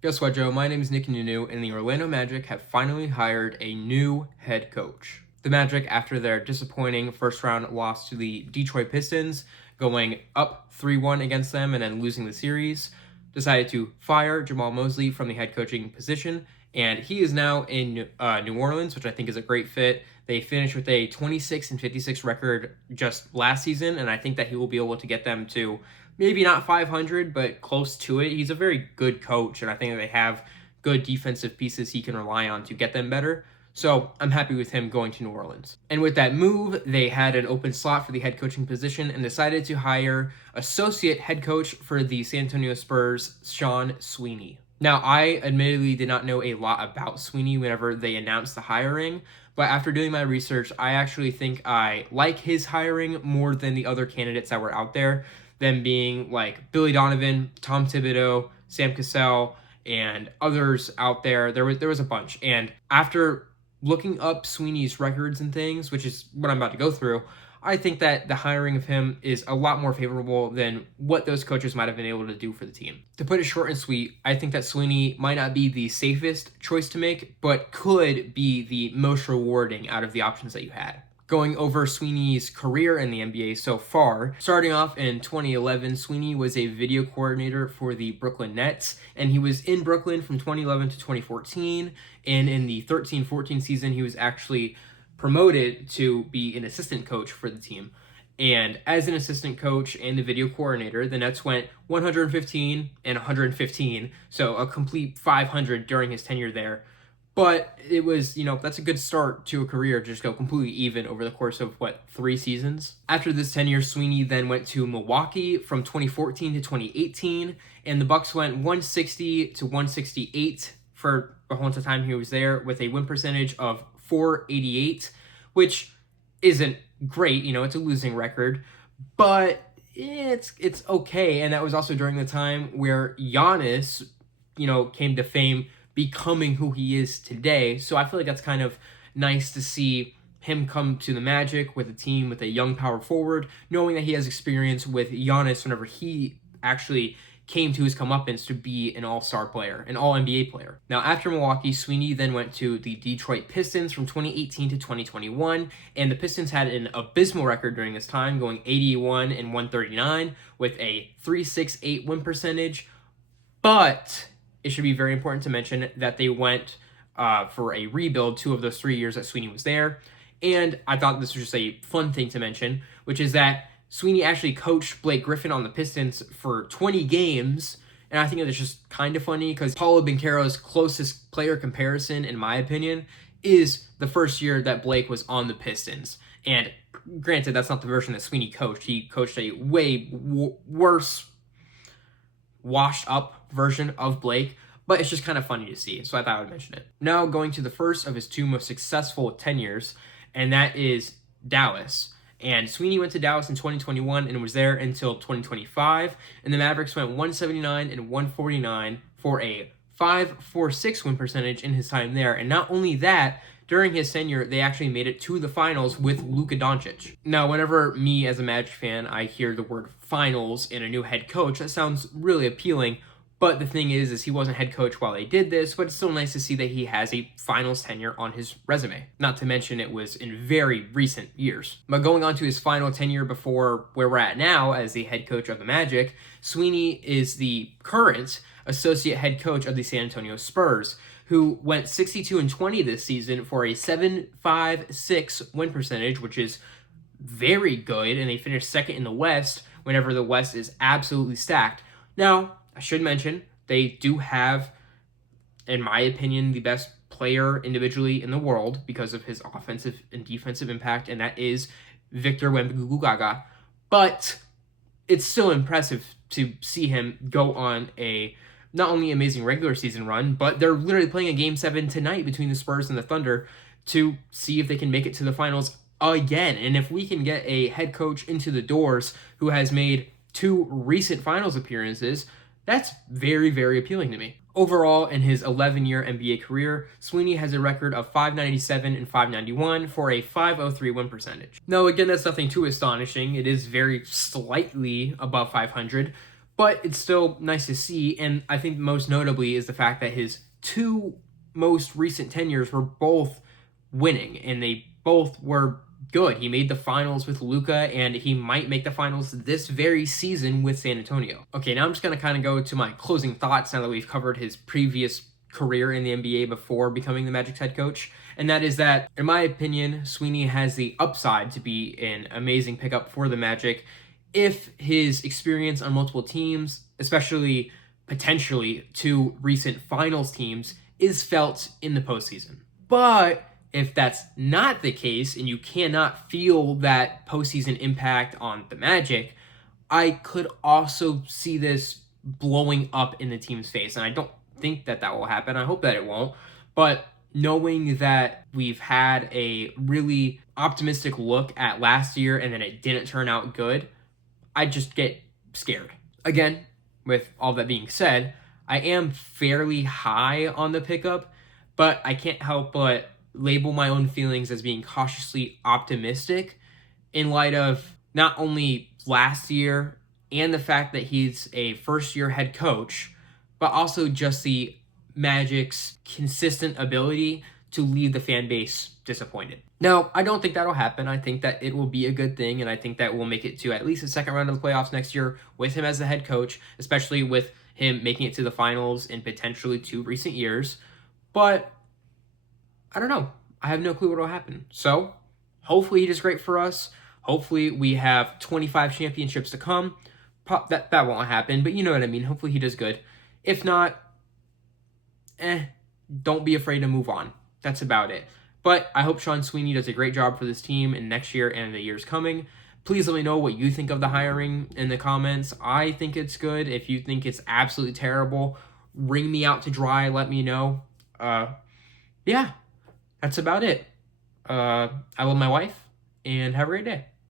Guess what, Joe? My name is Nick Nunu, and the Orlando Magic have finally hired a new head coach. The Magic, after their disappointing first round loss to the Detroit Pistons, going up 3-1 against them and then losing the series, decided to fire Jamal Mosley from the head coaching position, and he is now in New Orleans, which I think is a great fit. They finished with a 26-56 record just last season, and I think that he will be able to get them to maybe not 500, but close to it. He's a very good coach, and I think that they have good defensive pieces he can rely on to get them better. So I'm happy with him going to New Orleans. And with that move, they had an open slot for the head coaching position and decided to hire associate head coach for the San Antonio Spurs, Sean Sweeney. Now, I admittedly did not know a lot about Sweeney whenever they announced the hiring, but after doing my research, I actually think I like his hiring more than the other candidates that were out there, them being like Billy Donovan, Tom Thibodeau, Sam Cassell, and others out there. There was a bunch. And after looking up Sweeney's records and things, which is what I'm about to go through, I think that the hiring of him is a lot more favorable than what those coaches might have been able to do for the team. To put it short and sweet, I think that Sweeney might not be the safest choice to make, but could be the most rewarding out of the options that you had. Going over Sweeney's career in the NBA so far. Starting off in 2011, Sweeney was a video coordinator for the Brooklyn Nets, and he was in Brooklyn from 2011 to 2014, and in the 13-14 season, he was actually promoted to be an assistant coach for the team. And as an assistant coach and the video coordinator, the Nets went 115 and 115, so a complete 500 during his tenure there. But it was, that's a good start to a career to just go completely even over the course of, 3 seasons? After this tenure, Sweeney then went to Milwaukee from 2014 to 2018, and the Bucks went 160 to 168 for the whole time he was there, with a win percentage of .488, which isn't great. It's a losing record, but it's okay. And that was also during the time where Giannis, came to fame, becoming who he is today. So I feel like that's kind of nice to see him come to the Magic with a team with a young power forward, knowing that he has experience with Giannis whenever he actually came to his comeuppance to be an all-star player, an all-NBA player. Now, after Milwaukee, Sweeney then went to the Detroit Pistons from 2018 to 2021, and the Pistons had an abysmal record during this time, going 81 and 139 with a .368 win percentage. But it should be very important to mention that they went for a rebuild 2 of those 3 years that Sweeney was there. And I thought this was just a fun thing to mention, which is that Sweeney actually coached Blake Griffin on the Pistons for 20 games, and I think it's just kind of funny because Paolo Banchero's closest player comparison, in my opinion, is the first year that Blake was on the Pistons. And granted, that's not the version that Sweeney coached. He coached a way worse, washed-up version of Blake, but it's just kind of funny to see, so I thought I would mention it. Now going to the first of his 2 most successful tenures, and that is Dallas. And Sweeney went to Dallas in 2021 and was there until 2025. And the Mavericks went 179 and 149 for a .546 win percentage in his time there. And not only that, during his tenure, they actually made it to the finals with Luka Doncic. Now, whenever me as a Magic fan, I hear the word finals and a new head coach, that sounds really appealing. But the thing is he wasn't head coach while they did this, but it's still nice to see that he has a finals tenure on his resume. Not to mention it was in very recent years. But going on to his final tenure before where we're at now as the head coach of the Magic, Sweeney is the current associate head coach of the San Antonio Spurs, who went 62-20 this season for a .756 win percentage, which is very good, and they finished second in the West whenever the West is absolutely stacked. Now, I should mention, they do have, in my opinion, the best player individually in the world because of his offensive and defensive impact, and that is Victor Wembanyama. But it's still impressive to see him go on a not only amazing regular season run, but they're literally playing a Game 7 tonight between the Spurs and the Thunder to see if they can make it to the finals again. And if we can get a head coach into the doors who has made 2 recent finals appearances, that's very, very appealing to me. Overall, in his 11-year NBA career, Sweeney has a record of .597 and .591 for a .503 win percentage. Now, again, that's nothing too astonishing. It is very slightly above 500, but it's still nice to see. And I think most notably is the fact that his two most recent tenures were both winning, and they both were good. He made the finals with Luka, and he might make the finals this very season with San Antonio. Okay, now I'm just going to kind of go to my closing thoughts now that we've covered his previous career in the NBA before becoming the Magic's head coach. And that is that, in my opinion, Sweeney has the upside to be an amazing pickup for the Magic if his experience on multiple teams, especially potentially two recent finals teams, is felt in the postseason. But if that's not the case and you cannot feel that postseason impact on the Magic, I could also see this blowing up in the team's face. And I don't think that will happen. I hope that it won't. But knowing that we've had a really optimistic look at last year and then it didn't turn out good, I just get scared. Again, with all that being said, I am fairly high on the pickup, but I can't help but label my own feelings as being cautiously optimistic in light of not only last year and the fact that he's a first-year head coach, but also just the Magic's consistent ability to leave the fan base disappointed. Now, I don't think that'll happen. I think that it will be a good thing, and I think that we'll make it to at least the second round of the playoffs next year with him as the head coach, especially with him making it to the finals in potentially 2 recent years. But I don't know. I have no clue what will happen. So, hopefully he does great for us. Hopefully we have 25 championships to come. That won't happen, but you know what I mean. Hopefully he does good. If not, don't be afraid to move on. That's about it. But I hope Sean Sweeney does a great job for this team in next year and the years coming. Please let me know what you think of the hiring in the comments. I think it's good. If you think it's absolutely terrible, wring me out to dry. Let me know. Yeah, that's about it. I love my wife, and have a great day.